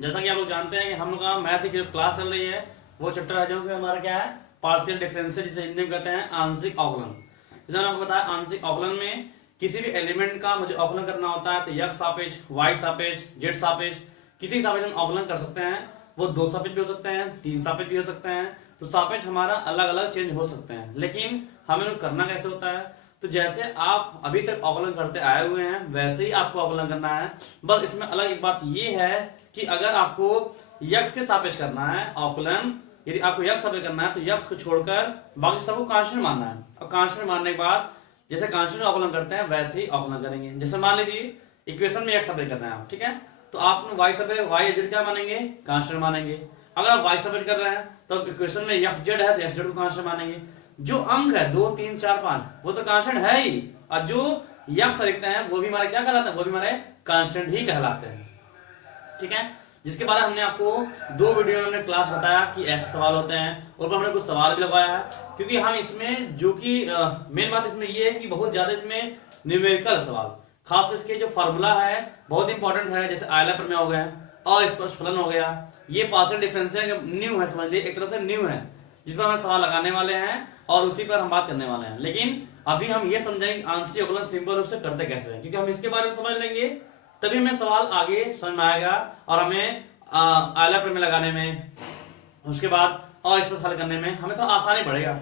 जैसा कि आप लोग जानते हैं कि हम लोग का मैथ की जो क्लास चल रही है वो चैप्टर है जो कि हमारा क्या है, पार्शियल डिफरेंशियल, जिसे हिंदी में कहते हैं आंशिक अवकलन। जैसे मैंने आपको बताया आंशिक अवकलन में किसी भी एलिमेंट का मुझे अवकलन करना होता है तो x सापेक्ष, y सापेक्ष, z सापेक्ष, किसी सापेक्ष हम अवकलन कर सकते हैं। वो 2 सापेक्ष भी हो सकते हैं, 3 सापेक्ष भी हो सकते हैं। तो सापेक्ष हमारा अलग अलग चेंज हो सकते हैं, लेकिन हमें उन्हें करना कैसे होता है, तो जैसे आप अभी तक अवकलन करते आए हुए हैं वैसे ही आपको अवकलन करना है। बस इसमें अलग एक बात ये है कि अगर आपको x के सापेक्ष करना है अवकलन, यदि आपको x सापेक्ष करना है तो x को छोड़कर बाकी सबको कांस्टेंट मानना है। और कांस्टेंट मानने के बाद जैसे कांस्टेंट अवकलन करते हैं वैसे ही अवकलन करेंगे। जैसे मान लीजिए इक्वेशन में x सापेक्ष करना है आप, ठीक है, तो आप y सापेक्ष y z क्या मानेंगे, कांस्टेंट मानेंगे। अगर आप y सापेक्ष कर रहे हैं तो इक्वेशन में x z है तो x z को कांस्टेंट मानेंगे। जो अंक है 2 3 4 5 वो तो कांस्टेंट है ही, और जो यक्स लिखते हैं वो भी हमारे क्या कहलाते हैं, वो भी हमारे कांस्टेंट ही कहलाते हैं, ठीक है। जिसके बारे में हमने आपको 2 वीडियो में हमने क्लास बताया कि ऐसे सवाल होते हैं, और हमने कुछ सवाल भी लगवाया है, क्योंकि हम इसमें जो कि मेन बात इसमें ये है कि बहुत ज्यादा इसमें न्यूमेरिकल सवाल, खास इसके जो फॉर्मूला है बहुत इंपॉर्टेंट है। जैसे आयला प्रमेय हो गया, अस्पर्श फलन हो गया, ये पार्शियल डिफरेंशियल न्यू है, समझ लीजिए एक तरह से न्यू है, जिस पर हम सवाल लगाने वाले हैं और उसी पर हम बात करने वाले हैं। लेकिन अभी हम ये समझेंगे आंशिक अवकलन सिंपल रूप से करते कैसे हैं, क्योंकि हम इसके बारे में समझ लेंगे तभी हमें सवाल आगे समझ में आएगा और हमें आयला प्रमेय लगाने में, उसके बाद अस्पर्श हल करने में हमें थोड़ा आसानी पड़ेगा।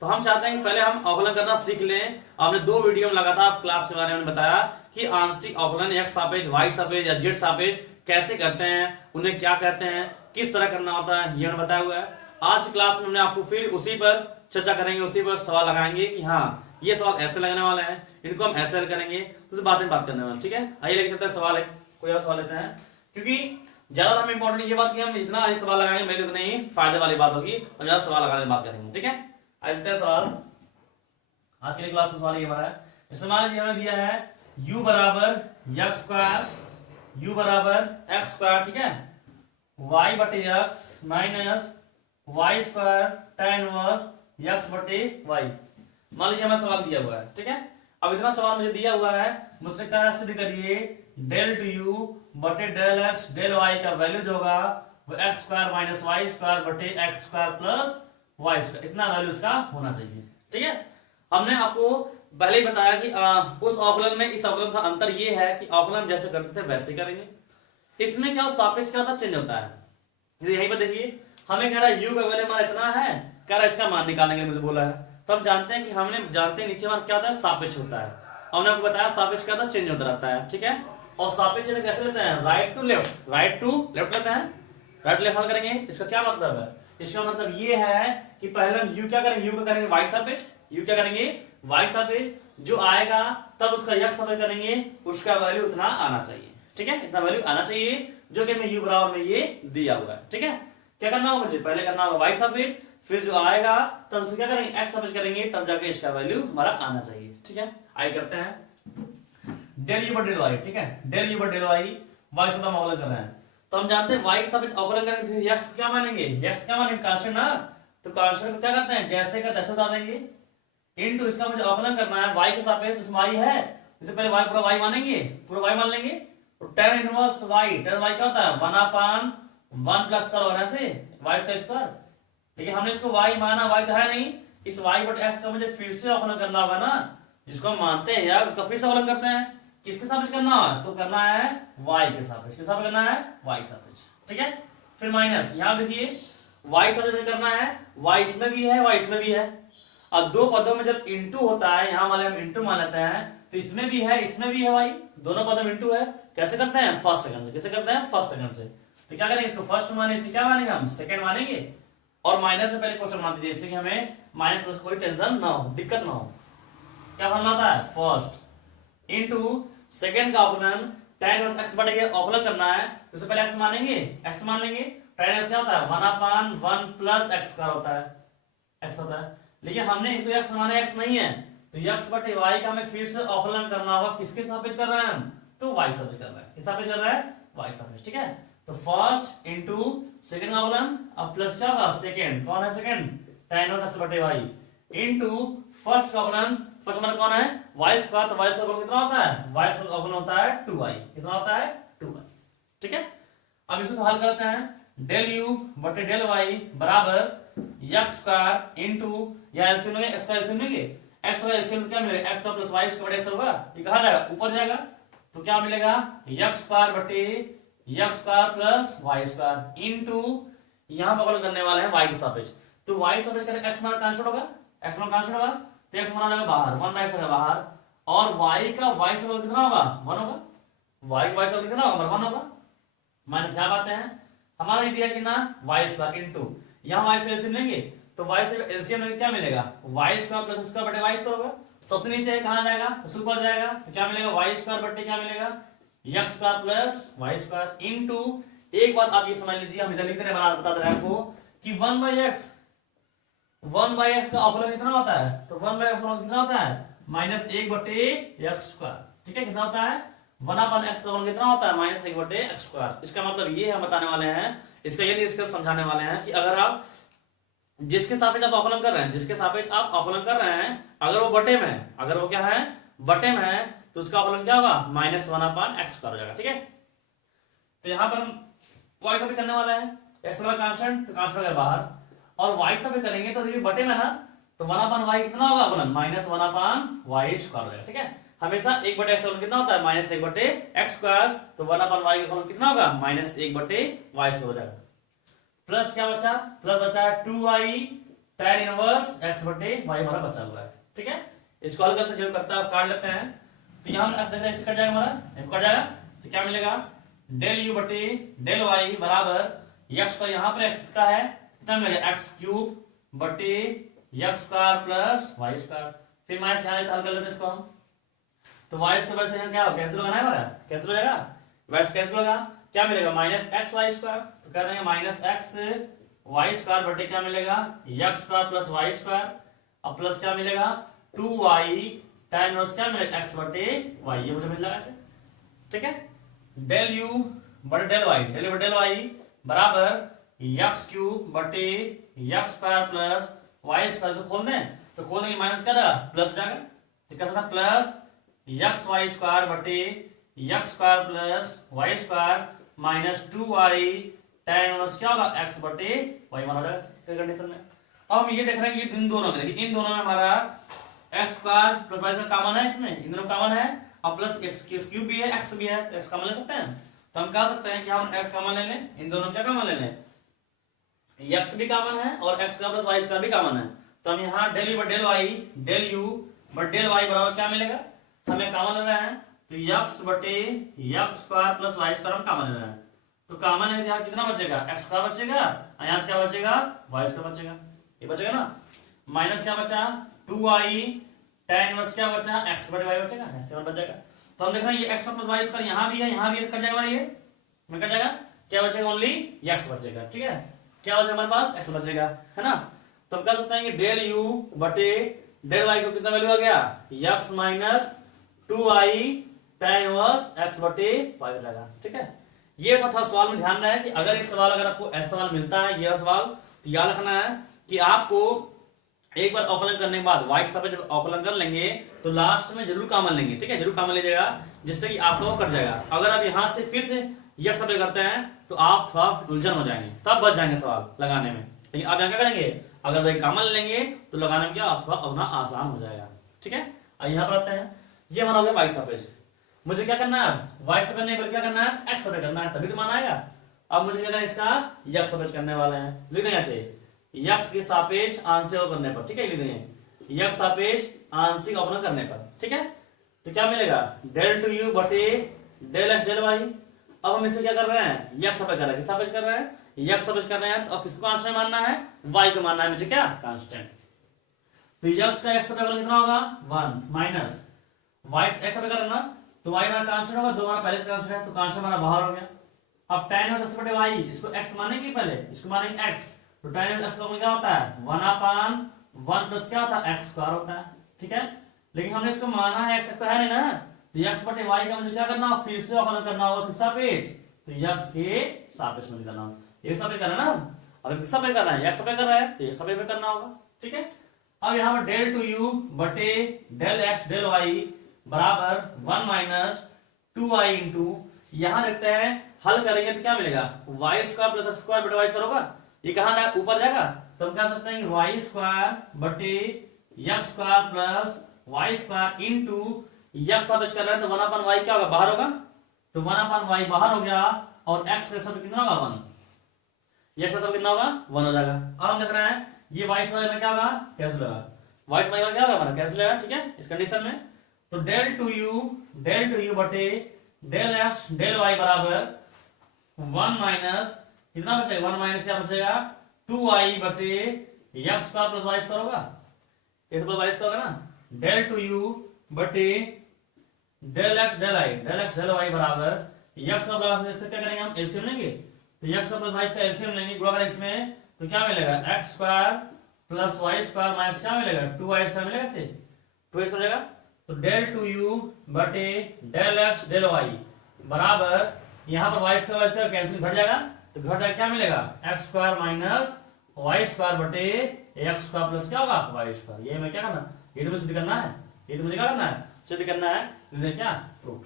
तो हम चाहते हैं कि पहले हम अवकलन करना सीख लें। हमने 2 वीडियो में लगातार क्लास के बारे में बताया कि आंशिक अवकलन x सापेक्ष, y सापेक्ष या z सापेक्ष कैसे करते हैं, उन्हें क्या कहते हैं, किस तरह करना होता है, ये हमने बताया हुआ है। आज क्लास में हमने आपको फिर उसी पर चर्चा करेंगे, उसी पर सवाल लगाएंगे कि हाँ ये सवाल ऐसे लगने वाले हैं, इनको हम ऐसे हल करेंगे, तो उस बात करने वाले, ठीक है। आइए लेके चलते हैं सवाल है, कोई और सवाल लेते हैं, क्योंकि ज्यादा हमें इंपॉर्टेंट ये बात कि हम जितना अधिक सवाल लगाएंगे मेरे उतनी ही फायदे वाली बात होगी, और ज्यादा सवाल लगाने की बात करेंगे, ठीक है। आइए लेते हैं सवाल। आज के लिए क्लास में सवाल ये हमारा है, इसमें मान लीजिए हमें दिया है u बराबर x स्क्वायर, u बराबर x स्क्वायर, ठीक है, y बटे x minus y square tan inverse x बटे y। मान लीजिए हमें सवाल दिया हुआ है, ठीक है। अब इतना सवाल मुझे दिया हुआ है, मुझसे क्या सिद्ध करिए डेल टू यू बटे डेल x डेल y का वैल्यू जो होगा वो x square minus y square बटे x square plus y square, इतना वैल्यू इसका होना चाहिए, ठीक है। हमने आपको पहले ही बताया कि उस अवकलन में इस अवकलन का अंतर ये है कि अवकलन जैसे करते थे वैसे करेंगे। इसमें क्या सापेक्ष क्या होता है, चेंज होता है। यहीं पर देखिए हमें कह रहा है u का वैल्यू हमारा इतना है, कह रहा है इसका मान निकालने के लिए मुझे बोला है, तो हम जानते हैं कि हमने जानते हैं नीचे मान क्या होता है, सापेक्ष होता है। हमने आपको बताया सापेक्ष क्या होता है, चेंज होता रहता है, ठीक है। और सापेक्ष कैसे लेते हैं, right to left, right to left लेते हैं, राइट लेफ्ट हल करेंगे। इसका क्या मतलब है, इसका मतलब ये है कि पहले हम u क्या करेंगे, u का करेंगे y सापेक्ष, u क्या करेंगे y सापेक्ष, जो आएगा तब उसका x सापेक्ष करेंगे, उसका वैल्यू उतना आना चाहिए, ठीक है, इतना वैल्यू आना चाहिए जो कि हमें u बराबर में ये दिया हुआ है, ठीक है। क्या करना होगा मुझे, पहले करना होगा y सापेक्ष, फिर जो आएगा तब उसे क्या करेंगे x सापेक्ष करेंगे, तब जाके इसका वैल्यू हमारा आना चाहिए, ठीक है। आइए करते हैं डेल u बटे डेल y, ठीक है, डेल u बटे डेल y, y से हम अवकलन कर रहे हैं, तो हम जानते हैं y सापेक्ष अवकलन करेंगे तो x क्या मानेंगे, x क्या मानेंगे, कांस्टेंट ना, तो कांस्टेंट को क्या करते हैं जैसे का तैसे बता देंगे, इनटू इसका मुझे अवकलन करना है y के सापेक्ष, तो y है, इससे पहले y पूरा y मानेंगे, पूरा y मान लेंगे, तो tan inverse y, tan y क्या होता है 1/1 प्लस का होना से y का स्क्वायर, लेकिन हमने इसको y माना, y तो है नहीं, इस y बटे x का मुझे फिर से अवकलन करना होगा ना, जिसको हम मानते हैं यार उसका फिर से अवकलन करते हैं, किसके सापेक्ष करना है, तो करना है y के सापेक्ष, किस सापेक्ष करना है, y सापेक्ष, ठीक है। फिर माइनस, यहाँ देखिए y सापेक्ष करना है, y इसमें भी है y इसमें भी है, और 2 पदों में जब इंटू होता है, यहाँ वाले हम इंटू मान लेते हैं, तो इसमें भी है इसमें भी है y, दोनों पदों में इंटू है, कैसे करते हैं फर्स्ट सेकंड से, कैसे करते हैं फर्स्ट सेकंड से, तो क्या करेंगे इसको फर्स्ट माने, इसे क्या मानेंगे हम सेकंड मानेंगे, और माइनस से पहले क्वेश्चन मान दीजिए, इससे कि हमें माइनस प्लस कोई टेंशन ना हो, दिक्कत ना हो। क्या मानना होता है फर्स्ट इनटू सेकंड का अवकलन tan इनवर्स x बटे के अवकलन करना है, तो उससे पहले x मानेंगे, x मान लेंगे, tan इनवर्स क्या होता है 1/1 प्लस x स्क्वायर होता है, x होता है, लेकिन हमने इसको x माने x नहीं है, तो x बटे y का हमें फिर से अवकलन करना होगा, किसके सापेक्ष कर रहे हैं हम, तो y सापेक्ष कर रहे हैं, किस सापेक्ष कर रहे हैं, y सापेक्ष, ठीक है। तो फर्स्ट इनटू सेकंड अवकलन, अब प्लस क्या होगा सेकंड, कौन है सेकंड, tan इनवर्स x बटे y इनटू फर्स्ट का अवकलन, फर्स्ट मतलब कौन है y स्क्वायर, तो y स्क्वायर कितना होता है, y स्क्वायर अवकलन होता है 2y, कितना होता है 2y, ठीक है। अब इसको हल करते हैं। डेल यू बटे डेल वाई बराबर एक्स स्क्वायर इंटू या एलसीएम लेंगे, एक्स का एलसीएम लेंगे, एक्स का एलसीएम क्या मिलेगा, एक्स का प्लस वाई स्क्वायर बटे एक्स होगा, ये कहाँ जाएगा ऊपर जाएगा, तो क्या मिलेगा एक्स स्क्वायर बटे x square plus y square into यहां बगल करने वाले हैं वाई के सापेक्ष, तो वाई सापेक्ष करें एक्स हमारा कांस्टेंट होगा, एक्स हमारा कांस्टेंट होगा तो एक्स हमारा जाएगा बाहर, 1/x होगा बाहर, और वाई का वाई से कितना होगा 1 होगा, वाई का वाई से कितना होगा 1 होगा, माइनस यहाँ आते हैं हमारा ये दिया कि ना वाई स्क्वायर इंटू यहाँ वाई स्क्वायर एलसीएम लेंगे तो वाई स्क्वायर एलसीएम लेंगे क्या मिलेगा वाई स्क्वायर प्लस स्क्वायर बटे वाई स्क्वायर होगा, सबसे नीचे कहां जाएगा तो ऊपर जाएगा, तो क्या मिलेगा वाई स्क्वायर बटे क्या मिलेगा x square plus y square into, एक बात आप ये समझ लीजिए, हम इधर लिख रहे हैं बता दे रहे आपको कि 1/x का अवकलन कितना होता है, तो 1/x कितना होता है -1 बटे एक्स स्क्वायर, ठीक है कितना होता है 1/x का अवकलन कितना होता है -1 बटे एक्स स्क्वायर। इसका मतलब ये हम बताने वाले हैं, इसका ये निष्कर्ष समझाने वाले हैं कि अगर आप जिसके सापेक्ष आप अवकलन कर रहे हैं, जिसके सापेक्ष आप अवकलन कर रहे हैं, अगर वो बटे में है, अगर वो क्या है बटे में है, तो उसका अवकलन क्या होगा -1/x स्क्वायर हो जाएगा, ठीक है। तो यहां पर हम y सापेक्ष करने वाला है, x वाला कांस्टेंट तो कांस्टेंट है बाहर, और y सापेक्ष करेंगे तो देखिए बटे में ना, तो 1/y कितना होगा अवकलन -1/y स्क्वायर हो जाएगा, ठीक है। हमेशा 1/x अवकलन कितना होता है -1 बटे x स्क्वायर, तो 1/y का अवकलन कितना होगा -1 बटे y से हो जाएगा, प्लस क्या बचा, प्लस बचा 2y tan इनवर्स x बटे y हमारा बचा हुआ है, ठीक है। इसको हल करते जो करता है काट लेते हैं, तो यहाँ x देखा इससे कट जाएगा हमारा, कट जाएगा तो क्या मिलेगा डेल u बटे डेल y बराबर x का यहाँ पर x का है कितना मिलेगा x³ बटे x square plus y square, फिर माइनस यहाँ हल कर लेते हैं इसको हम, तो y स्क्वायर से क्या हो कैंसिल होगा ना हमारा, कैंसिल हो जाएगा, वैसे कैंसिल होगा क्या मिलेगा -xy स्क्वायर, तो कह देंगे -xy स्क्वायर बटे क्या मिलेगा x square plus y square, अब प्लस क्या मिलेगा 2y tan इनवर्स क्या मिलेगा x बटे y, ये मुझे मिल जाएगा ऐसे, ठीक है। डेल u बटे डेल y, डेल u बटे डेल y बराबर x³ बटे x square plus y square से खोल दें, तो खोल देंगे माइनस क्या रहेगा प्लस हो जाएगा, तो क्या था प्लस xy स्क्वायर बटे x square plus y square minus 2y tan inverse क्या होगा x बटे y हमारा हो जाएगा कंडीशन में। अब हम ये देख रहे हैं कि इन दोनों में देखिए, इन दोनों में हमारा x square plus y square common है, इसमें इन दोनों कॉमन है, और प्लस x³ भी है x भी है, तो x कॉमन ले सकते हैं, तो हम कह सकते हैं कि हम x कॉमन ले लें, इन दोनों क्या कॉमन ले लें x भी कॉमन है और x square plus y square भी कॉमन है, तो हम यहाँ डेल u बटे डेल y, डेल u बटे डेल y बराबर क्या मिलेगा हमें कॉमन ले रहे हैं, तो x बटे x square plus y square हम कॉमन ले रहे हैं, तो कॉमन है यहाँ कितना बचेगा x स्क्वायर बचेगा, और यहाँ से क्या बचेगा y स्क्वायर बचेगा, ये बचेगा ना, माइनस क्या बचा 2y tan इनवर्स क्या बचा x बटे y बचेगा, ऐसे बच जाएगा। तो हम देख रहे हैं ये x प्लस y स्क्वायर यहाँ भी है, यहाँ भी कट जाएगा, ये कट जाएगा, क्या बचेगा ओनली x बचेगा, ठीक है, क्या बचेगा हमारे पास x बचेगा, है ना। तो हम कह सकते हैं कि डेल u बटे डेल y को कितना वैल्यू आ गया x minus 2y tan inverse x बटे y हो जाएगा, ठीक है। ये था सवाल में ध्यान रहे कि अगर इस सवाल अगर आपको ऐसा सवाल मिलता है, यह सवाल तो याद रखना है कि आपको एक बार अवकलन करने के बाद y के सापेक्ष जब अवकलन कर लेंगे तो लास्ट में जरूर कॉमन लेंगे, ठीक है, जरूर कॉमन लीजिएगा, जिससे कि आप लोग कट जाएगा। अगर आप यहाँ से फिर से यह सापेक्ष करते हैं तो आप थोड़ा उलझन हो जाएंगे, तब बच जाएंगे सवाल लगाने में, लेकिन आप यहाँ क्या करेंगे अगर वही कॉमन लेंगे तो लगाने में क्या थोड़ा अपना आसान हो जाएगा, ठीक है। अब यहाँ पर आते हैं, ये हमारा हो गया y सापेक्ष, मुझे क्या करना है y सापेक्ष नहीं बल्कि क्या करना है x सापेक्ष करना है, तभी तो मान आएगा। अब मुझे क्या करना है इसका x सापेक्ष करने वाले हैं, लिख देंगे ऐसे x के सापेक्ष आंशिक अवकलन करने पर, ठीक है, लिख देंगे x सापेक्ष आंशिक अवकलन करने पर, ठीक है। तो क्या मिलेगा डेल 2u बटे डेल x डेल y। अब हम इसे क्या कर रहे हैं x सापेक्ष कर रहे हैं, किस सापेक्ष कर रहे हैं x सापेक्ष कर रहे हैं, तो अब किसको कांस्टेंट मानना है y को मानना है मुझे, क्या कांस्टेंट। तो x का x सापेक्ष अवकलन कितना होगा 1 माइनस y x सापेक्ष कर रहे हैं ना, तो y हमारा कांस्टेंट होगा, 2 हमारा पहले से कांस्टेंट है, तो कांस्टेंट हमारा बाहर हो गया। अब tan इनवर्स x बटे y, इसको x मानेंगे पहले, इसको मानेंगे x, तो tan इनवर्स x का क्या होता है 1/1 प्लस क्या होता है x स्क्वायर होता है, ठीक है। लेकिन हमने इसको माना है x तो है नहीं ना, तो x बटे y का मुझे क्या करना होगा फिर से अवकलन करना होगा किस सापेक्ष, तो x के सापेक्ष में करना होगा, एक सापेक्ष करना है ना, अब किस सापेक्ष कर रहा है x सापेक्ष कर रहा है तो एक सापेक्ष में करना होगा, ठीक है। अब यहाँ पर डेल 2u बटे डेल x डेल y बराबर 1 माइनस 2y इंटू, यहां देखते हैं हल करेंगे तो क्या मिलेगा, y square plus x square बटे वाई स्क्वायर होगा। ये कहाँ ना ऊपर जाएगा, तो हम कह सकते हैं कि वाई स्क्वायर बटे x square plus y square into x सब कर रहे हैं तो 1/y क्या होगा, बाहर होगा, तो 1/y बाहर हो गया और x का सब कितना होगा 1, x का सब कितना होगा 1 हो जाएगा। अब हम देख रहे हैं ये y स्क्वायर में क्या होगा, कैंसिल होगा, y स्क्वायर में क्या होगा हमारा कैंसिल होगा, ठीक है इस कंडीशन में। तो डेल टू यू बटे डेल x डेल y बराबर 1 माइनस कितना बचेगा, 1 माइनस क्या बचेगा 2y बटे x square plus y square होगा, इस प्लस y स्क्वायर होगा ना, डेल टू यू बटे डेल x डेल y बराबर x का प्लस इससे क्या करेंगे हम एलसीएम लेंगे, तो x का प्लस y का एलसीएम लेंगे गुणा करेंगे इसमें तो क्या मिलेगा x square plus y square minus क्या मिलेगा 2y स्क्वायर मिलेगा, इससे 2x हो जाएगा। तो डेल टू यू बटे डेल x डेल y बराबर यहाँ पर y स्क्वायर कैंसिल घट जाएगा, तो घट जाएगा क्या मिलेगा x square minus y square बटे x स्क्वायर प्लस क्या होगा y स्क्वायर। ये मैं क्या करना, ये तो मुझे सिद्ध करना है, ये तो मुझे क्या करना है सिद्ध करना है, क्या प्रूफ।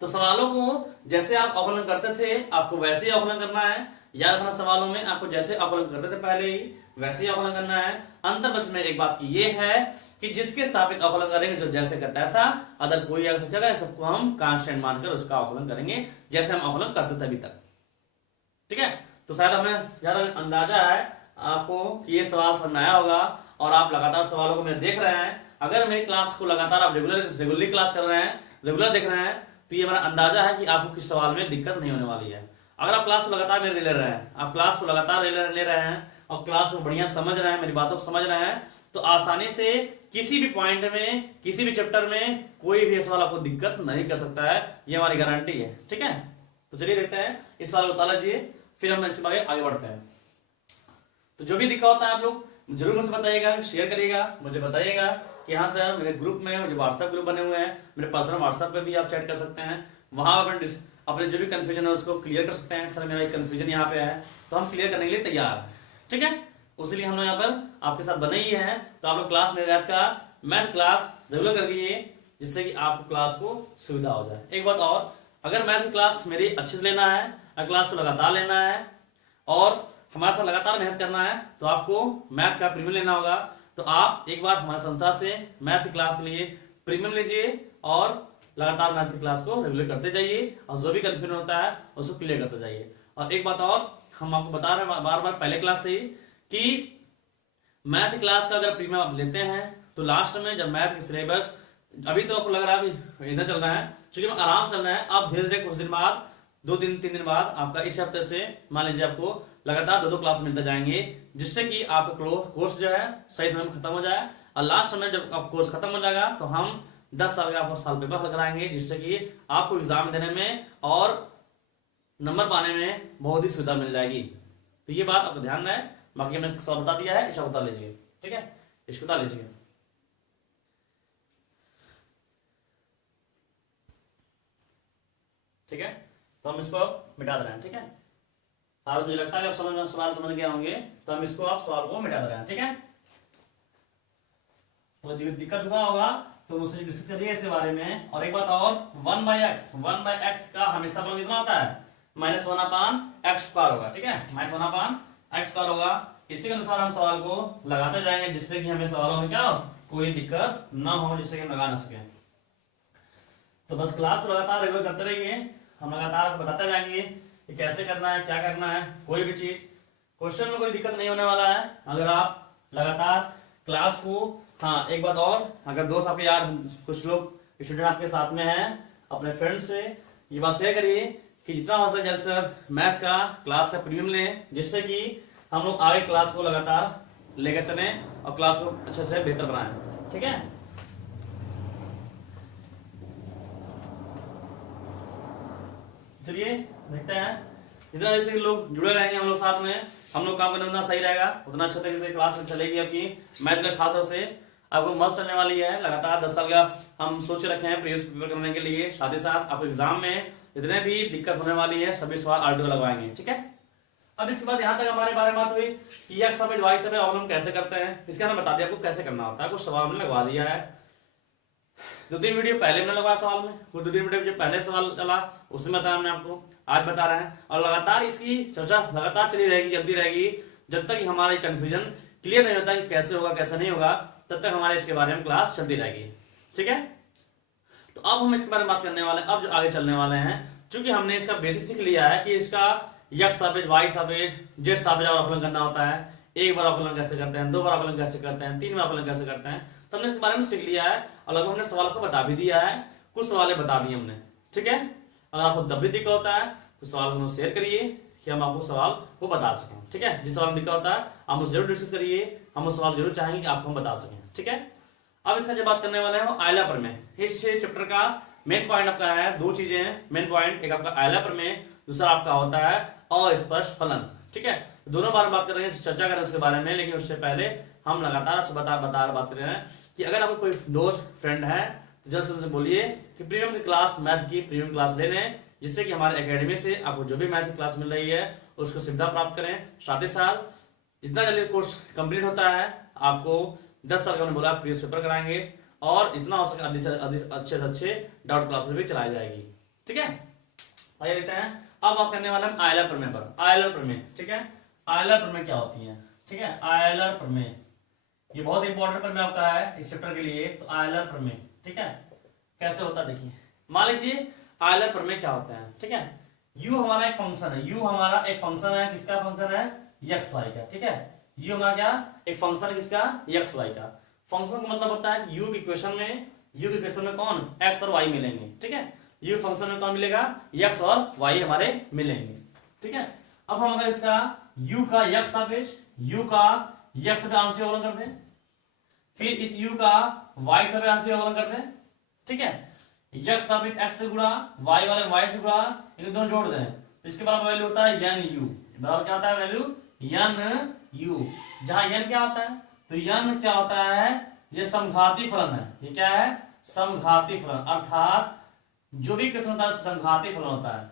तो सवालों को जैसे आप अवकलन करते थे आपको वैसे ही अवकलन करना है, याद रखना सवालों में आपको जैसे अवकलन करते थे पहले ही वैसे ही अवकलन करना है। अंतर बस में एक बात की ये है कि जिसके सापेक्ष अवकलन करेंगे जो जैसे का तैसा, अगर कोई क्या करें सबको हम कांस्टेंट मानकर उसका अवकलन करेंगे जैसे हम अवकलन करते थे अभी तक, ठीक है। तो शायद हमें ज्यादा अंदाजा है आपको कि ये सवाल समझ में आया होगा और आप लगातार सवालों को मेरे देख रहे हैं। अगर मेरी क्लास को लगातार आप रेगुलरली क्लास कर रहे हैं, रेगुलर देख रहे हैं, तो ये मेरा अंदाजा है कि आपको किस सवाल में दिक्कत नहीं होने वाली है। अगर आप क्लास को लगातार मेरे ले रहे हैं, आप क्लास को लगातार ले रहे हैं और क्लास को बढ़िया समझ रहे हैं, मेरी बातों को समझ रहे हैं, तो आसानी से किसी भी पॉइंट में किसी भी चैप्टर में कोई भी सवाल आपको दिक्कत नहीं कर सकता है, ये हमारी गारंटी है, ठीक है। तो चलिए देखते हैं इस सवाल को बता लीजिए, फिर हम इसके आगे बढ़ते हैं। तो जो भी दिक्कत होता है आप लोग जरूर मुझे बताइएगा, शेयर करिएगा, मुझे बताइएगा कि हाँ सर मेरे ग्रुप में जो व्हाट्सएप ग्रुप बने हुए हैं, मेरे पर्सनल व्हाट्सएप पे भी आप चैट कर सकते हैं, वहां अपने जो भी कंफ्यूजन है उसको क्लियर कर सकते हैं। सर मेरा एक कंफ्यूजन यहाँ पे है, तो हम क्लियर करने के लिए तैयार हैं, ठीक है। उसीलिए हम लोग यहाँ पर आपके साथ बने ही हैं। तो आप लोग क्लास में मैथ क्लास रेगुलर कर लिए जिससे कि आपको क्लास को सुविधा हो जाए। एक बात और, अगर मैथ की क्लास मेरी अच्छे से लेना है, अगर क्लास को लगातार लेना है और हमारे साथ लगातार मेहनत करना है, तो आपको मैथ का प्रीमियम लेना होगा। तो आप एक बार हमारे संस्था से मैथ की क्लास के लिए प्रीमियम लीजिए और लगातार मैथ की क्लास को रेगुलर करते जाइए और जो भी कंफ्यूजन होता है उसको क्लियर करते जाइए। और एक बात और हम आपको बता रहे हैं बार बार पहले क्लास से ही कि मैथ क्लास का अगर प्रीमियम आप लेते हैं तो लास्ट में जब मैथ की सिलेबस अभी तो आपको लग रहा है कि इधर चल रहा है, चूंकि आराम चल रहा है, आप धीरे धीरे कुछ दिन बाद 2-3 दिन बाद आपका इस हफ्ते से मान लीजिए आपको लगातार 2 क्लास मिलते जाएंगे, जिससे कि आपका कोर्स जो है सही समय में खत्म हो जाए। और लास्ट समय जब आप कोर्स खत्म हो जाएगा तो हम 10 साल का आपको साल पेपर हल कराएंगे, जिससे कि आपको एग्जाम देने में और नंबर पाने में बहुत ही सुविधा मिल जाएगी। तो ये बात आपको ध्यान रहे, बाकी हमने सब बता दिया है, इसको बता लीजिए, ठीक है, इसको बता लीजिए, ठीक है। तो हम इसको मिटा दे रहे हैं, ठीक है। साल मुझे लगता है कि आप सवाल समझ गए होंगे, तो हम इसको आप सवाल को मिटा दे रहे हैं, ठीक है। तो दिक्कत हुआ होगा तो मुझसे डिस्कस करिए इसके बारे में। और एक बात और, 1/x का हमेशा फलन कितना होता है -1/x² होगा, ठीक है, -1/x² होगा। इसी के अनुसार हम सवाल को लगाते जाएंगे जिससे कि हमें सवालों में क्या हो कोई दिक्कत ना हो, जिससे कि हम लगा ना सके। तो बस क्लास को लगातार रेगुलर करते रहिए, हम लगातार बताते जाएंगे कि कैसे करना है, क्या करना है, कोई भी चीज क्वेश्चन में कोई दिक्कत नहीं होने वाला है अगर आप लगातार क्लास को। हाँ एक बात और, अगर दोस्त आपके यार कुछ लोग स्टूडेंट आपके साथ में हैं, अपने फ्रेंड से ये बात शेयर करिए कि जितना हो सके जल्द से मैथ का क्लास का प्रीमियम लें, जिससे कि हम लोग आगे क्लास को लगातार लेकर चलें और क्लास को अच्छे से बेहतर बनाएं, ठीक है। चलिए देखते हैं, जितना जैसे लोग जुड़े रहेंगे हम लोग साथ में, हम लोग काम करने में उतना सही रहेगा, उतना अच्छे तरीके से क्लास चलेगी। आपकी मैथ में खास तौर से आपको मस्त चलने वाली है। लगातार 10 साल का हम सोच रखे हैं प्रीवियस पेपर करने के लिए, साथ ही साथ आपको एग्जाम में जितने भी दिक्कत होने वाली है सभी सवाल आर्टिकल लगवाएंगे, ठीक है। अब इसके बाद यहाँ तक हमारे बारे में बात हुई कि x समेत y समेत अवकलन कैसे करते हैं, इसका हमने बता दिया आपको कैसे करना होता है, कुछ सवाल हमने लगवा दिया है। 2-3 वीडियो पहले मैंने लगाया सवाल में, वो 2-3 वीडियो जो पहले सवाल चला उसमें बताया हमने आपको, आज बता रहे हैं। और लगातार इसकी चर्चा लगातार चली रहेगी, चलती रहेगी, जब तक हमारा कंफ्यूजन क्लियर नहीं होता कि कैसे होगा कैसे नहीं होगा, तब तक हमारे इसके बारे में क्लास चलती रहेगी। ठीक है, तो अब हम इसके बारे में बात करने वाले हैं। अब जो आगे चलने वाले हैं, चूंकि हमने इसका बेसिस सीख लिया है कि इसका x सापेक्ष y सापेक्ष z सापेक्ष अवकलन करना होता है, एक बार अवकलन कैसे करते हैं, 2 बार अवकलन कैसे करते हैं, 3 बार अवकलन कैसे करते हैं, तो हमने इसके बारे में सीख लिया है। और लगभग हमने सवाल को बता भी दिया है, कुछ सवाल बता दिए हमने। ठीक है, अगर आपको तब भी दिक्कत होता है तो सवाल को शेयर करिए कि हम आपको सवाल को बता सकें। ठीक है, जिस सवाल में दिक्कत होता है आप मुझे जरूर डिस्कस करिए, हम उस सवाल जरूर चाहेंगे कि आपको हम बता सकें। ठीक है, अब इसका जो बात करने वाले हैं वो आयला प्रमेय। इस चैप्टर का मेन पॉइंट आपका है, 2 चीजें हैं मेन पॉइंट, एक आपका आयला प्रमेय, दूसरा आपका होता है अस्पर्श फलन। ठीक है, दोनों बार बात करेंगे, चर्चा करें उसके बारे में, लेकिन उससे पहले हम लगातार आपसे बात कर रहे हैं कि अगर आपको कोई दोस्त फ्रेंड है तो जल्द से जल्द बोलिए कि प्रीमियम की क्लास, मैथ की प्रीमियम क्लास ले लें, जिससे कि हमारे एकेडमी से आपको जो भी मैथ की क्लास मिल रही है उसको सुविधा प्राप्त करें। साथ ही साथ जितना जल्दी कोर्स कंप्लीट होता है आपको 10 साल का हमने बोला प्रीवियस पेपर कराएंगे, और इतना हो सके अधिक अच्छे से अच्छे डाउट क्लासेस भी चलाई जाएगी। ठीक है, आइए देखते हैं। अब बात करने वाले हम आयलर प्रमेय पर। आयलर प्रमेय, ठीक है, आयलर प्रमेय क्या होती है? ठीक है, आयलर प्रमेय ये बहुत इंपॉर्टेंट प्रमेय आपका है इस चैप्टर के लिए। तो आयलर प्रमेय, ठीक है, कैसे होता है देखिए। मान लीजिए आयलर प्रमेय क्या होता है। ठीक है, u हमारा एक फंक्शन है, u हमारा एक फंक्शन है, किसका फंक्शन है? एक्स वाई का। ठीक है, u हमारा क्या एक फंक्शन है, किसका? एक्स वाई का। फंक्शन का मतलब होता है कि u की इक्वेशन में कौन x और y मिलेंगे। ठीक है, u फंक्शन में कौन मिलेगा? x और y हमारे मिलेंगे। ठीक है, अब हम अगर इसका u का x सापेक्ष u का x सापेक्ष आंशिक अवकलन कर दें, फिर इस u का y सापेक्ष आंशिक अवकलन कर दें। ठीक है, x सापेक्ष x से गुणा, y वाले y से गुणा, इन दोनों जोड़ दें, इसके बराबर वैल्यू होता है n u। बराबर क्या होता है? Value n u। जहां n क्या होता है? तो n क्या होता है? ये समघाती फलन है। ये क्या है? समघाती फलन, अर्थात जो भी क्वेश्चन होता है समघाती फलन होता है।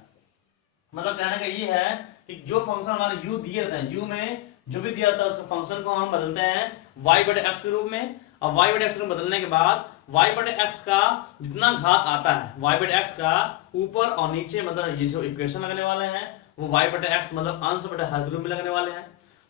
मतलब कहने का ये है कि जो फंक्शन हमारे u दिए रहते हैं, u में जो भी दिया रहता है उसके फंक्शन को हम बदलते हैं y बटे x के रूप में। और y बटे x के रूप में बदलने के बाद y बटे x का जितना घात आता है, y बटे x का ऊपर और नीचे, मतलब ये जो इक्वेशन लगने वाले हैं वो y बटे x मतलब अंश बटे हर के रूप में लगने वाले हैं।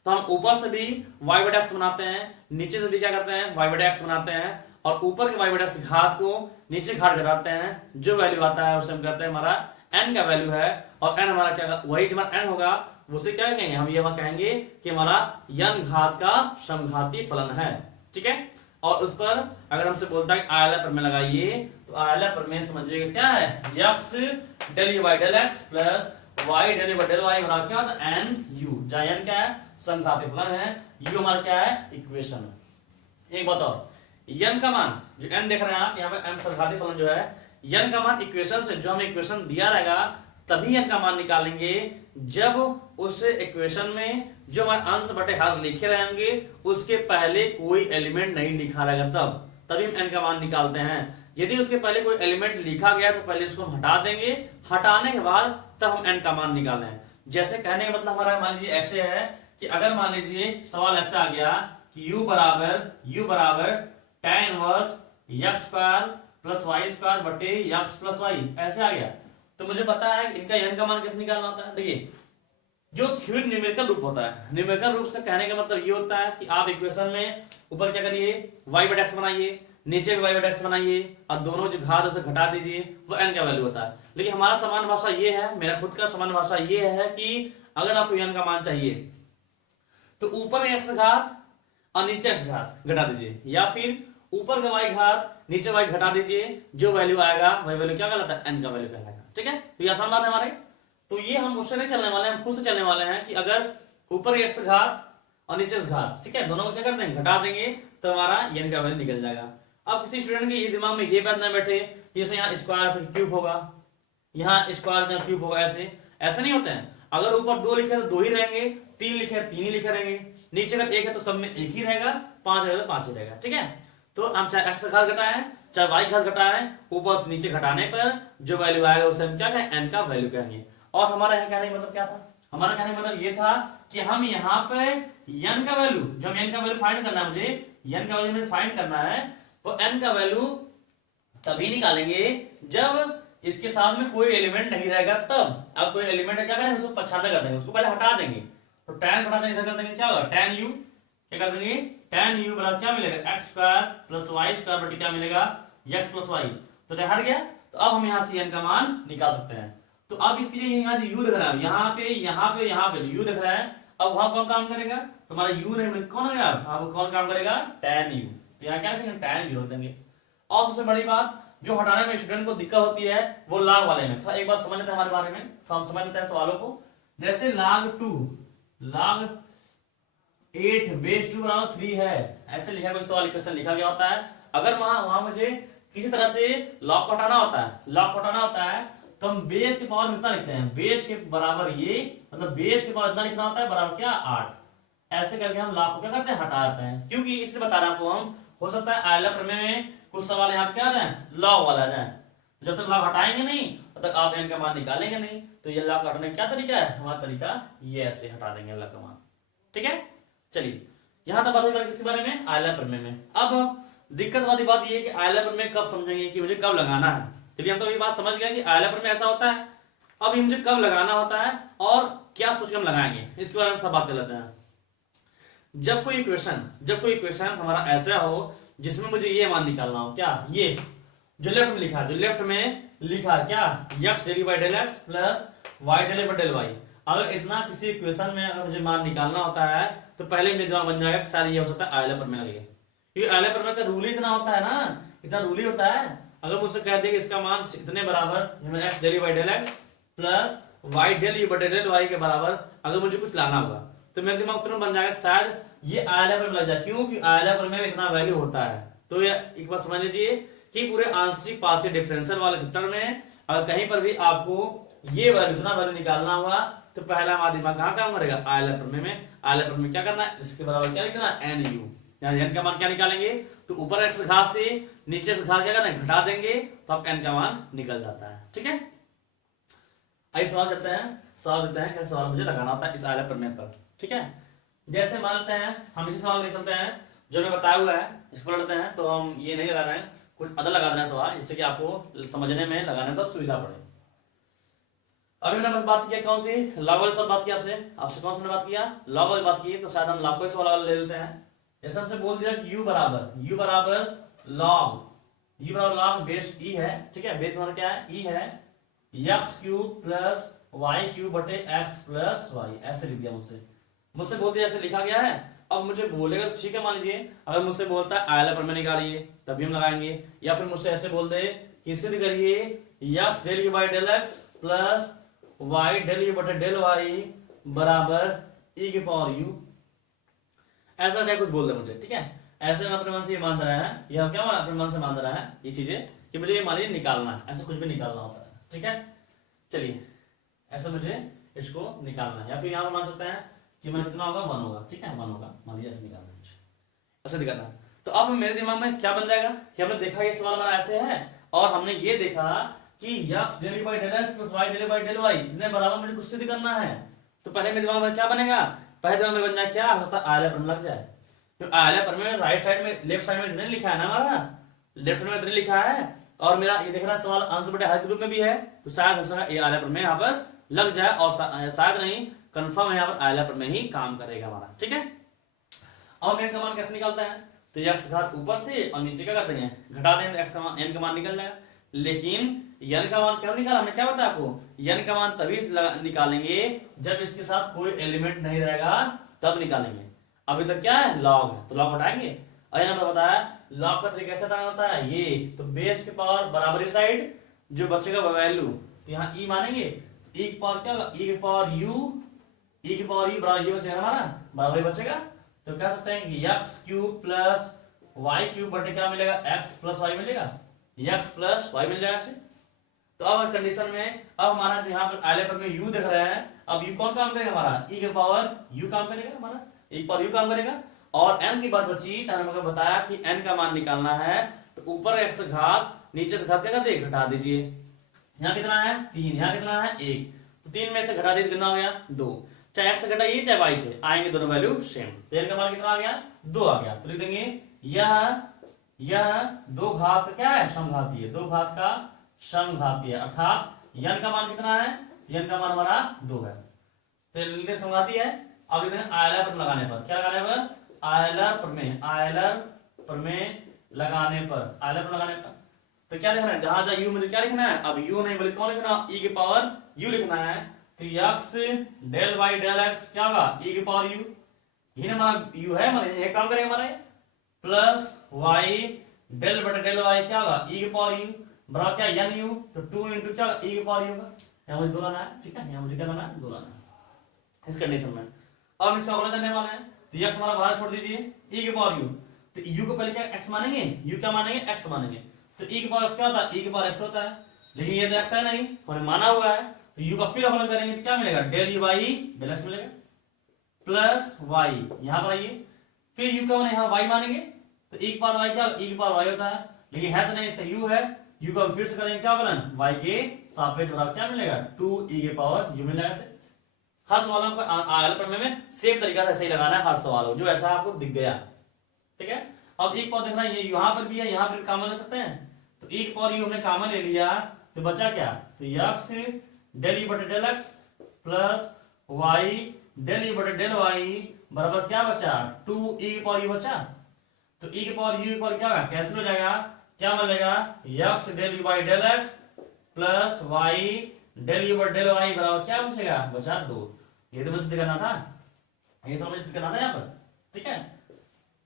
तो हम ऊपर से भी y बटे x बनाते हैं, नीचे से भी क्या करते हैं? y बटे x बनाते हैं, और ऊपर के y बटे x घात को नीचे घाट घटाते हैं। जो वैल्यू आता है उसे हम कहते हैं हमारा n का वैल्यू है। और n हमारा क्या, वही हमारा n होगा, उसे क्या कहेंगे? हम ये कहेंगे कि हमारा n घात का समघाती फलन है। ठीक है, और उस पर अगर हमसे बोलता है आयलर प्रमेय लगाइए, तो आयलर प्रमेय समझिएगा क्या है? x del u by del x plus y del u by del y बराबर क्या होता है? n u। जहां n क्या है? समघाती फलन है, u हमारा क्या है? इक्वेशन। एक बताओ, n का मान जो n देख रहे हैं आप यहाँ पे, m समघाती फलन जो है, n का मान इक्वेशन से, जो हमें इक्वेशन दिया रहेगा तभी n का मान निकालेंगे जब उस इक्वेशन में जो हमारे अंश बटे हर लिखे रहेंगे उसके पहले कोई एलिमेंट नहीं लिखा रहेगा, तभी हम n का मान निकालते हैं। यदि उसके पहले कोई एलिमेंट लिखा गया तो पहले उसको हम हटा देंगे, हटाने के बाद तब हम n का मान निकालें। जैसे कहने का मतलब हमारा मान लीजिए ऐसे है कि अगर मान लीजिए सवाल ऐसा आ गया कि u बराबर tan inverse x square plus y square बटे x प्लस y, ऐसे आ गया, तो मुझे पता है इनका n का मान कैसे निकालना होता है। देखिए, जो थ्योरी न्यूमेरिकल रूप होता है, न्यूमेरिकल रूप का कहने का मतलब ये होता है कि आप इक्वेशन में ऊपर क्या करिए? y बटे x बनाइए, नीचे भी y बटे x बनाइए, और दोनों जो घात उसे घटा दीजिए, वो n का वैल्यू होता है। लेकिन हमारा सामान्य भाषा ये है, मेरा खुद का सामान्य भाषा ये है कि अगर आपको n का मान चाहिए तो ऊपर x घात और नीचे x घात घटा दीजिए, या फिर ऊपर का y घात नीचे y घटा दीजिए, जो वैल्यू आएगा वही वैल्यू क्या कहलाता है? n का वैल्यू कहलाएगा। ठीक है, तो ये आसान बात है हमारे। तो ये हम उससे नहीं चलने वाले हैं, हम खुद से चलने वाले हैं कि अगर ऊपर x घात और नीचे घात, ठीक है, दोनों को क्या कर देंगे? घटा देंगे, तो हमारा n का वैल्यू निकल जाएगा। अब किसी स्टूडेंट के ये दिमाग में ये बात ना बैठे जैसे यहाँ स्क्वायर था क्यूब होगा, यहाँ स्क्वायर था क्यूब होगा, ऐसे नहीं होते हैं। अगर ऊपर 2 लिखे तो 2 ही रहेंगे, 3 लिखे 3 ही लिखे रहेंगे, नीचे अगर 1 है तो सब में 1 ही रहेगा, 5 है तो 5 ही रहेगा। ठीक है, तो हम चाहे x घात घटाएं चाहे y घात घटाएं, ऊपर से नीचे घटाने पर जो वैल्यू आएगा उसे हम क्या कहें? n का वैल्यू कहेंगे। और हमारा यहाँ कहने का मतलब क्या था? हमारा कहने का मतलब ये था कि हम यहाँ पे n का वैल्यू, जब n का वैल्यू फाइंड करना है, मुझे n का वैल्यू फाइंड करना है, तो n का वैल्यू तभी निकालेंगे जब इसके साथ में कोई एलिमेंट नहीं रहेगा तब। अब कोई एलिमेंट है क्या करेंगे, उसको पछाना कर देंगे, उसको पहले हटा देंगे। तो tan हटा देंगे, इधर कर देंगे, क्या होगा tan u, क्या कर देंगे tan u बराबर क्या मिलेगा x square plus y square बटे क्या मिलेगा x प्लस वाई। तो हट गया। तो अब हम यहाँ से n का मान निकाल सकते हैं। तो अब इसके लिए यहाँ जो u दिख रहा है, यहाँ पे जो u दिख रहा है, अब वहां कौन काम करेगा, तुम्हारा u नहीं कौन होगा, अब कौन काम करेगा tan u। तो यहाँ क्या करेंगे tan u रख देंगे। और सबसे बड़ी बात जो हटाने में स्टूडेंट को दिक्कत होती है वो लाग वाले में। तो एक बार समझ लेते हैं हमारे बारे में, तो हम समझ लेते हैं सवालों को। जैसे log 2 log 8 बेस 2 बराबर 3 है, ऐसे लिखा कोई सवाल इक्वेशन लिखा गया होता है। अगर वहां मुझे किसी तरह से लॉग को हटाना होता है तो हम बेस के पावर में कितना लिखते हैं, बेस के बराबर ये, मतलब बेस के पावर इतना लिखना होता है बराबर क्या 8। ऐसे करके हम लॉग को क्या करते हैं हटा देते हैं, क्योंकि इसलिए बता रहा हूं आपको हम, हो सकता है आयला प्रमेय में कुछ सवाल यहाँ पे क्या आ जाए लॉग वाला जाए। तो जब तक लॉग हटाएंगे नहीं तब तक आप n का मान निकालेंगे नहीं। तो ये लॉग हटाने का क्या तरीका है, हमारा तरीका ये ऐसे हटा देंगे लॉग का मान। ठीक है, चलिए यहां तक बात हुई किसी बारे में आयला प्रमेय में। अब दिक्कत वाली बात ये है कि आयला प्रमेय कब समझेंगे कि मुझे कब लगाना है। चलिए हम तो ये बात समझ गए कि आयला प्रमेय ऐसा होता है, अब ये मुझे कब लगाना होता है और क्या सोच के हम लगाएंगे, इसके बारे में थोड़ा बात कर लेते हैं। जब कोई इक्वेशन हमारा ऐसा हो जिसमें मुझे ये मान निकालना हो, क्या ये जो लेफ्ट में लिखा क्या x del u by del x plus y del u by del y. अगर इतना किसी इक्वेशन में अगर मुझे मान निकालना होता है तो पहले मेरे दिमाग बन जाएगा कि शायद ये हो सकता है आयला प्रमेय लगेगा, क्योंकि आयला प्रमेय का रूल ही इतना होता है ना, इतना रूल ही होता है। अगर मुझसे कह दे कि इसका मान इतने बराबर x del u by del x plus y del u बटे डेल वाई के बराबर अगर मुझे कुछ लाना होगा तो मेरे दिमाग तुरंत बन जाएगा शायद ये आयला प्रमेय लग जाए, क्योंकि आयला प्रमेय में इतना वैल्यू होता है। तो ये एक बार समझ लीजिए कि पूरे आंशिक पार्शियल डिफरेंशियल वाले चैप्टर में अगर कहीं पर भी आपको ये वैल्यू इतना वैल्यू निकालना हुआ तो पहला हमारा दिमाग कहाँ काम करेगा आयला प्रमेय में। आयला प्रमेय क्या करना है, इसके बराबर क्या लिखना है एन यू, यहाँ n का मान क्या निकालेंगे तो ऊपर x घात से नीचे से घात क्या करना है घटा देंगे तो आप n का मान निकल जाता है। ठीक है, आइए सवाल करते हैं, सवाल देते हैं क्या सवाल मुझे लगाना होता है इस आयला प्रमेय पर। ठीक है, जैसे मान लेते हैं हम इसी सवाल देख सकते हैं जो मैं बताया हुआ है, इसको पढ़ लेते हैं। तो हम ये नहीं लगा रहे हैं, कुछ अदर लगा रहे हैं सवाल जिससे कि आपको समझने में लगाने पर सुविधा पड़े। अभी मैंने बस बात किया कौन सी लॉग वाली सवाल बात किया आपसे कौन सा बात किया लॉग वाली बात की, तो शायद हम लॉग को सवाल ले लेते हैं। जैसे हमसे बोल दिया कि u बराबर लॉग बेस e है। ठीक है, बेस मतलब क्या है e है x cube plus y cube बटे x प्लस वाई, ऐसे लिख दिया मुझसे बोल दिया ऐसे लिखा गया है। अब मुझे बोलेगा तो ठीक है, मान लीजिए अगर मुझसे बोलता है आयला प्रमेय निकालिए तभी हम लगाएंगे, या फिर मुझसे ऐसे बोल दे कि सिद्ध करिए x del u by del x plus y del u बटे डेल वाई बराबर e के पावर u, ऐसा क्या कुछ बोल दे मुझे। ठीक है, ऐसे मैं अपने मन से ये मान रहा है, ये हम क्या अपने मन से मान रहा है ये चीजें कि मुझे ये मान लीजिए निकालना है, ऐसा कुछ भी निकालना होता है। ठीक है, चलिए ऐसे मुझे इसको निकालना है, या फिर यहाँ पर मान सकते हैं कि मैं कितना होगा 1 होगा। ठीक है, 1 होगा, मान लीजिए ऐसे निकालना है, ऐसे निकालना है। तो अब मेरे दिमाग में क्या बन जाएगा कि हमने देखा ये सवाल हमारा ऐसे है और हमने ये देखा कि x del by del x plus y del by del y इतने बराबर मुझे कुछ सिद्ध करना है। तो पहले मेरे दिमाग में क्या बनेगा, पहले दिमाग में बन जाए क्या हो सकता है आयला प्रमेय लग जाए। तो आयला प्रमेय में राइट साइड में लेफ्ट साइड में इतने लिखा है ना, हमारा लेफ्ट साइड में इतने लिखा है और मेरा ये देख रहा है सवाल अंश बटे हर के रूप में भी है, तो शायद हो सकता है ये आयला प्रमेय यहाँ पर लग जाए और शायद नहीं कंफर्म है यहाँ पर आयला प्रमेय ही काम करेगा हमारा। ठीक है, अब n का मान कैसे निकालता है, तो x घात ऊपर से और नीचे क्या करते हैं घटा देंगे, x का मान n का मान निकल जाएगा। लेकिन n का मान क्यों निकाला, हमने क्या बताया आपको, n का मान तभी निकालेंगे जब इसके साथ कोई एलिमेंट नहीं रहेगा तब निकालेंगे। अभी तक क्या है लॉग है, तो लॉग हटाएंगे। और यहाँ पर बताया लॉग का तरीका कैसे हटाना होता है, ये तो बेस के पावर बराबरी साइड जो बचेगा वैल्यू, तो यहाँ e मानेंगे, e की पावर क्या होगा e की पावर u बराबर ये बचेगा हमारा बराबर बचेगा। तो कह सकते हैं कि x cube plus y cube बटे क्या मिलेगा x प्लस वाई मिलेगा, x प्लस वाई मिल जाएगा ऐसे। तो अब कंडीशन में अब हमारा जो यहाँ पर आयला प्रमेय u दिख रहा है, अब u कौन काम करेगा हमारा e के पावर u काम करेगा, हमारा e के पावर u काम करेगा। और n की बात बची तो हमने बताया कि n का मान निकालना है, तो ऊपर x घात नीचे से घात क्या करते हैं घटा दीजिए। यहाँ कितना है 3, यहाँ कितना है 1, तो 3 में से घटा दीजिए कितना हो गया 2, चाहे x से घटाइए चाहे y से, आएंगे दोनों वैल्यू सेम। तो n का मान कितना आ गया 2 आ गया। तो लिख देंगे यह यह दो घात का क्या है, समघाती है, दो घात का समघाती है, अर्थात n का मान कितना है, n का मान हमारा 2 है, तो लिखते समघाती है। अब लिखते हैं आयलर प्रमेय लगाने पर, क्या लगाने पर, आयलर प्रमेय, आयलर प्रमेय लगाने पर, आयलर प्रमेय लगाने पर। तो क्या लिखना है, जहां जहां u मुझे क्या लिखना है, अब u नहीं बल्कि कौन लिखना, e की पावर u लिखना है। तो x del y del x क्या होगा, e की पावर u, ये ना हमारा u है, हमारे ये काम करेंगे हमारे, प्लस y डेल बटा डेल y क्या होगा, e की पावर u बराबर क्या n u, तो 2 इंटू क्या e की पावर u होगा। यहाँ मुझे 2 लाना है, ठीक है, यहाँ मुझे क्या लाना है, 2 लाना है इस कंडीशन में। अब इसका अवकलन करने वाले हैं, तो x हमारा बाहर छोड़ दीजिए, e की पावर u, तो u को पहले क्या x मानेंगे, u क्या मानेंगे, x मानेंगे, तो e की पावर x क्या होता है, e की पावर x होता है, लेकिन ये तो x है नहीं, हमने माना हुआ है, तो u का फिर अवकलन करेंगे तो क्या मिलेगा, del u by del x मिलेगा, प्लस y यहाँ पर आइए, फिर u का मान यहाँ y मानेंगे, तो e की पावर y क्या, e की पावर y होता है, लेकिन है तो नहीं, इसका u है, u का फिर से करेंगे क्या अवकलन, y के सापेक्ष बराबर क्या मिलेगा, 2e की पावर u मिलेगा। ऐसे हर सवाल को आयलर प्रमेय में सेम तरीका से सही लगाना है, हर सवाल हो जो ऐसा आपको दिख गया, ठीक है। अब एक पावर देखना, ये यहाँ पर भी है, यहाँ पर भी कॉमन ले सकते हैं, तो एक पावर u हमने कॉमन ले लिया, तो बचा क्या, तो x डेल u बटे del x plus y del u बटे डेल y बराबर क्या बचा, 2e की पावर u बचा, तो e की पावर u की पावर क्या होगा, कैंसिल हो जाएगा, क्या मिलेगा, x del u by del x plus y del u बटे डेल y बराबर क्या बचेगा, बचा 2। ये तो मुझे करना था, ये समझ करना था यहाँ पर, ठीक है।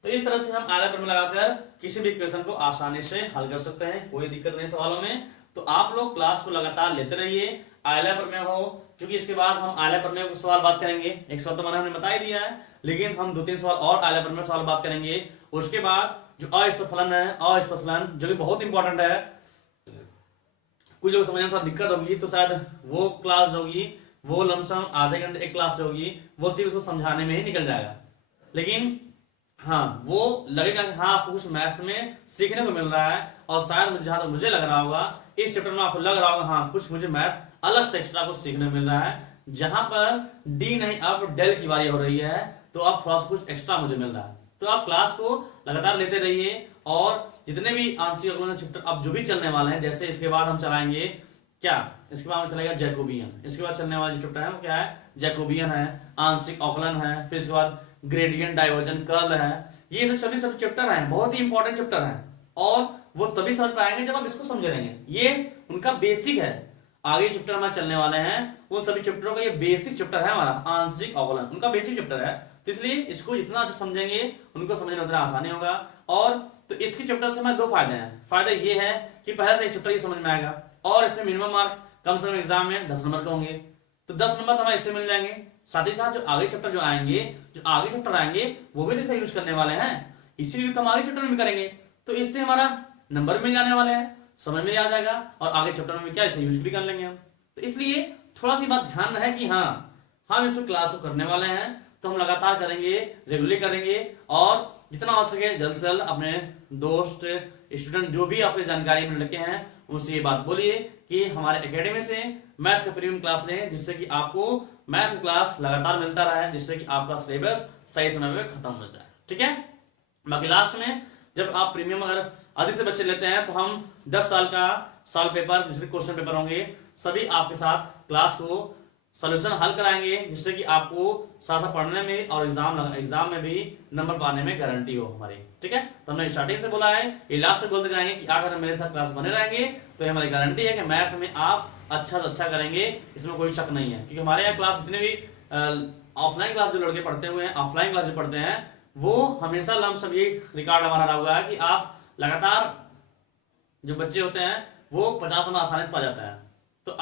तो इस तरह से हम आयलर प्रमेय लगाकर किसी भी इक्वेशन को आसानी से हल कर सकते हैं, कोई दिक्कत नहीं सवालों में। तो आप लोग क्लास को लगातार लेते रहिए, आयलर प्रमेय हो, क्योंकि इसके बाद हम आयलर प्रमेय को सवाल बात करेंगे, एक सवाल तो मैंने हमने बता ही दिया है, लेकिन हम 2-3 सवाल और आयलर प्रमेय सवाल बात करेंगे। उसके बाद जो अष्टफलन है, अष्टफलन जो कि बहुत इंपॉर्टेंट है, कुछ लोग समझने में थोड़ा दिक्कत होगी, तो शायद वो क्लास होगी, वो लमसम आधे घंटे एक क्लास से होगी, वो सिर्फ उसको समझाने में ही निकल जाएगा, लेकिन हाँ वो लगेगा कि हाँ आपको कुछ मैथ में सीखने को मिल रहा है, और शायद मुझे जहां तक मुझे लग रहा होगा इस चैप्टर में आपको लग रहा होगा हाँ कुछ मुझे मैथ अलग से एक्स्ट्रा कुछ सीखने मिल रहा है, जहां पर डी नहीं अब डेल की बारी हो रही है, तो अब थोड़ा सा कुछ एक्स्ट्रा मुझे मिल रहा है। तो आप क्लास को लगातार लेते रहिए, और जितने भी आंशिक अवकलन चैप्टर अब जो भी चलने वाले हैं, जैसे इसके बाद हम चलाएंगे क्या, इसके बाद हम चलेगा जैकोबियन, इसके बाद चलने वाले जो चैप्टर है वो क्या है, जैकोबियन है, आंशिक अवकलन है, फिर इसके बाद ग्रेडियंट डाइवर्जन कर्ल है, ये सब सभी चैप्टर हैं, बहुत ही इंपॉर्टेंट चैप्टर हैं, और वो तभी समझ पाएंगे जब आप इसको समझ लेंगे, ये उनका बेसिक है। आगे चैप्टर हमारे चलने वाले हैं वो सभी चैप्टरों का ये बेसिक चैप्टर है हमारा, आंशिक अवकलन उनका बेसिक चैप्टर है, तो इसलिए इसको जितना अच्छा समझेंगे उनको समझने में उतना आसानी होगा। और तो इसके चैप्टर से हमारे 2 फायदे हैं, फायदा ये है कि पहले तो एक चैप्टर ही समझ में आएगा, और इसमें मिनिमम मार्क कम से कम एग्जाम में 10 नंबर के होंगे, तो 10 नंबर हमारे इससे मिल जाएंगे। साथ ही साथ जो आगे चैप्टर जो आगे चैप्टर आएंगे वो भी इसका यूज करने वाले हैं, इसीलिए तो हम आगे चैप्टर में भी करेंगे, तो इससे हमारा नंबर मिल जाने वाले हैं, समझ में आ जाएगा, और आगे चैप्टर में क्या इसे यूज भी कर लेंगे हम। तो इसलिए थोड़ा सी बात ध्यान रहे कि हाँ हम इसको क्लास को करने वाले हैं, तो हम लगातार करेंगे, रेगुलरली करेंगे, और जितना हो सके जल्द से जल्द अपने दोस्त स्टूडेंट जो भी आपकी जानकारी में लगे हैं उनसे ये बात बोलिए कि हमारे एकेडमी से मैथ का प्रीमियम क्लास लें, जिससे कि आपको मैथ क्लास लगातार मिलता रहे, जिससे कि आपका सिलेबस सही समय में खत्म हो जाए, ठीक है। बाकी लास्ट में जब आप प्रीमियम अगर अधिक से बच्चे लेते हैं तो हम 10 साल का साल पेपर, जितने क्वेश्चन पेपर होंगे सभी आपके साथ क्लास को सॉल्यूशन हल कराएंगे, जिससे कि आपको साथ साथ पढ़ने में और एग्जाम में भी नंबर पाने में गारंटी हो हमारी, ठीक है। तो हमने स्टार्टिंग से बोला है, ये लास्ट से बोलते जाएंगे कि अगर मेरे साथ क्लास बने रहेंगे तो ये हमारी गारंटी है कि मैथ में आप अच्छा से अच्छा करेंगे, इसमें कोई शक नहीं है, क्योंकि हमारे यहाँ क्लास जितने भी ऑफलाइन क्लास जो लड़के पढ़ते हुए हैं, ऑफलाइन क्लास जो पढ़ते हैं, वो हमेशा लमसम ये रिकॉर्ड हमारा रहा हुआ है कि आप लगातार जो बच्चे होते हैं वो 50 नंबर आसानी से पा जाते हैं। तो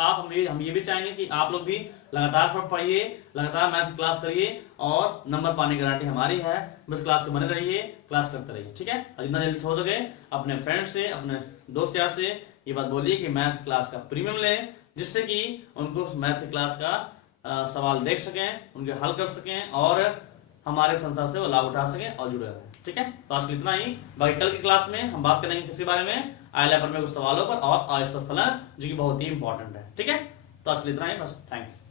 हम ये भी चाहेंगे कि आप लोग भी लगातार पढ़िए, लगातार मैथ क्लास करिए, और नंबर पाने की गारंटी हमारी है, बस क्लास के बने रहिए, क्लास करते रहिए, ठीक है। और जितना जल्दी हो सके अपने फ्रेंड से, अपने दोस्त यार से ये बात बोलिए कि मैथ क्लास का प्रीमियम लें, जिससे कि उनको मैथ क्लास का सवाल देख सकें, उनके हल कर सकें, और हमारे संस्था से वो लाभ उठा सकें और जुड़े रहें, ठीक है। तो आज के लिए इतना ही, बाकी कल की क्लास में हम बात करेंगे किसके बारे में, आयलर प्रमेय कुछ सवालों पर और अष्टफलन, जो कि बहुत ही इंपॉर्टेंट है, ठीक है। तो आज के लिए इतना ही, बस थैंक्स।